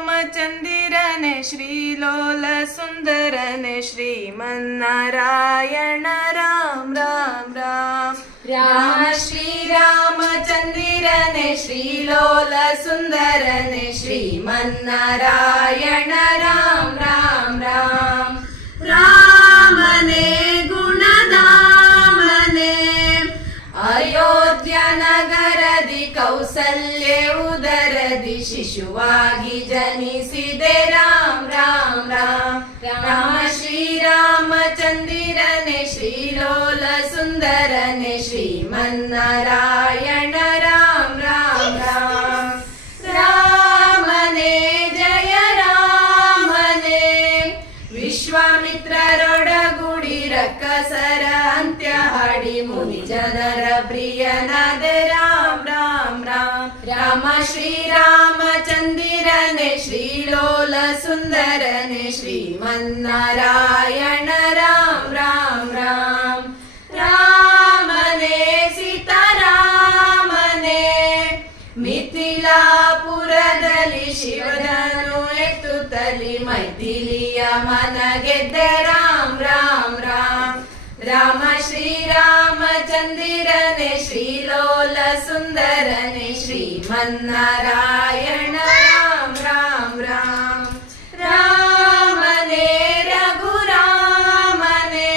ಶ್ರೀರಾಮಚಂದಿರನೆ ಶ್ರೀಲೋಲ ಸುಂದರನೆ ಶ್ರೀಮನ್ನಾರಾಯಣ ರಾಮ ರಾಮ ರಾಮ ರಾಮ ಶ್ರೀರಾಮಚಂದಿರನೆ ಶ್ರೀಲೋಲ ಸುಂದರನೆ ಶ್ರೀಮನ್ನಾರಾಯಣ ರಾಮ ರಾಮ ರಾಮ ರಾಮನೇ ಗುಣಧಾಮನೆ ಅಯೋಧ್ಯ ನಗರದಿ ಕೌಸಲ್ಯ ಉದರದಿ ಶಿಶುವಾಗಿ ಜನಿಸಿದೆ ರಾಮ ರಾಮ ರಾಮ ರಾಮ ಶ್ರೀರಾಮಚಂದಿರನೆ ಶ್ರೀಲೋಲ ಸುಂದರನೆ ಶ್ರೀಮನ್ನಾರಾಯಣ ರಾಮ ರಾಮ ರಾಮ ರಾಮನೇ ಜಯ ರಾಮನೇ ವಿಶ್ವಾಮಿತ್ರರೊಡಗೂಡಿ ರಕ್ಕಸರ ಅಂತ್ಯ ಹಾಡಿ ಮುನಿ ಜನರ ಪ್ರಿಯನಾದೆ ರಾಮ ರಾಮ ರಾಮ ರಾಮ ಶ್ರೀರಾಮಚಂದಿರನೆ ಶ್ರೀಲೋಲ ಸುಂದರನೆ ಶ್ರೀಮನ್ನಾರಾಯಣ ರಾಮ ರಾಮ ರಾಮ ರಾಮನೇ ಸೀತಾರಾಮನೇ ಮಿಥಿಲಾಪುರದಲ್ಲಿ ಶಿವನನ್ನು ಎತ್ತುತ್ತಲಿ ಮೈಥಿಲಿಯ ಮನಗೆದ್ದೆ ರಾಮ ರಾಮ ರಾಮ ರಾಮ ಶ್ರೀರಾಮಚಂದಿರನೆ ಶ್ರೀಲೋಲ ಸುಂದರನೆ ಶ್ರೀಮನ್ನಾರಾಯಣ ರಾಮ ರಾಮ ರಾಮ ರಾಮನೇ ರಘುರಾಮನೇ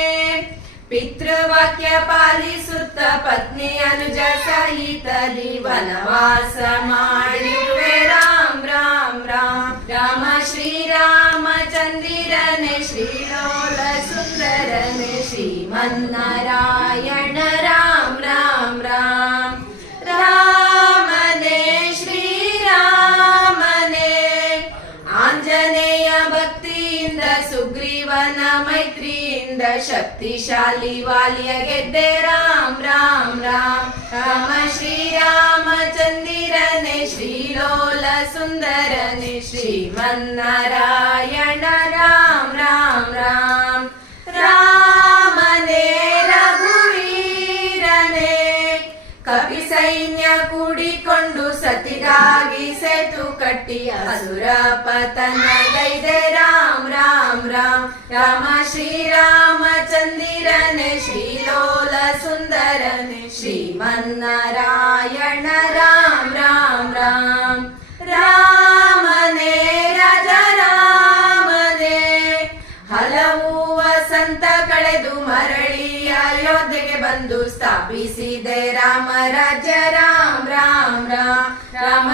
ಪಿತೃವಾಕ್ಯ ಪಾಲಿಸುತ್ತ ಪತ್ನಿ ಅನುಜ ಸಹಿತಲಿ ವನವಾಸ ಮಾಡಿರುವೆ ರಾಮ ರಾಮ ರಾಮ ರಾಮ ಶ್ರೀರಾಮಚಂದಿರನೆ ಶ್ರೀಲೋಲ ಸುಂದರನೆ ಶ್ರೀಮನ್ನಾರಾಯಣ ರಾಮ ರಾಮ ರಾಮ ರಾಮನೇ ಶ್ರೀರಾಮನೇ ಆಂಜನೇಯ ಭಕ್ತಿಯಿಂದ ಸುಗ್ರೀವನ ಮೈತ್ರಿಯಿಂದ ಶಕ್ತಿಶಾಲಿ ವಾಲಿಯ ಗೆದ್ದೆ ರಾಮ ರಾಮ ರಾಮ ರಾಮ ಶ್ರೀರಾಮಚಂದಿರನೆ ಶ್ರೀಲೋಲ ಸುಂದರನೆ ಶ್ರೀಮನ್ನಾರಾಯಣ ರಾಮ ರಾಮ ರಾಮ ರಾಮನೇ ರಘುವೀರನೇ ಕಪಿ ಸೈನ್ಯ ಕೂಡಿಕೊಂಡು ಸತಿಗಾಗಿ ಸೇತು ಕಟ್ಟಿ ಅಸುರ ಪತನ ಗೈದೆ ರಾಮ ರಾಮ ರಾಮ ರಾಮ ಶ್ರೀರಾಮಚಂದಿರನೆ ಶ್ರೀಲೋಲ ಸುಂದರನೆ ಶ್ರೀಮನ್ನಾರಾಯಣ ರಾಮ ರಾಮ ರಾಮ ರಾಮನೇ ರಾಜ ರಾಮನೇ ಹಲವು ವಸಂತ ಕಳೆದು ಮರಳಿ ಅಯೋಧ್ಯೆಗೆ ಬಂದು ಸ್ಥಾಪಿಸಿದೆ ರಾಮ ರಾಜ್ಯ ರಾಮ ರಾಮ ರಾಮ ರಾಮ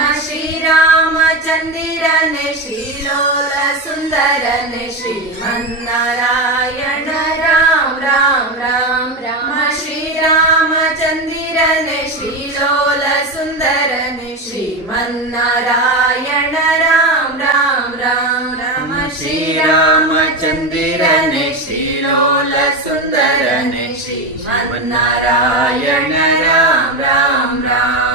ಶ್ರೀರಾಮಚಂದಿರನೆ ಶ್ರೀಲೋಲ ಸುಂದರನೆ ಶ್ರೀಮನ್ನಾರಾಯಣ ರಾಮ ರಾಮ ರಾಮ ರಾಮ ಶ್ರೀರಾಮಚಂದಿರನೆ ಶ್ರೀಲೋಲ ಸುಂದರನೆ ಶ್ರೀಮನ್ನಾರಾಯಣ ರಾಮ ರಾಮ ರಾಮ ರಾಮ ಶ್ರೀರಾಮಚಂದಿರನೆ ಶ್ರೀಲೋಲ ಸುಂದರನೆ ಶ್ರೀಮನ್ನಾರಾಯಣ ರಾಮ ರಾಮ ರಾಮ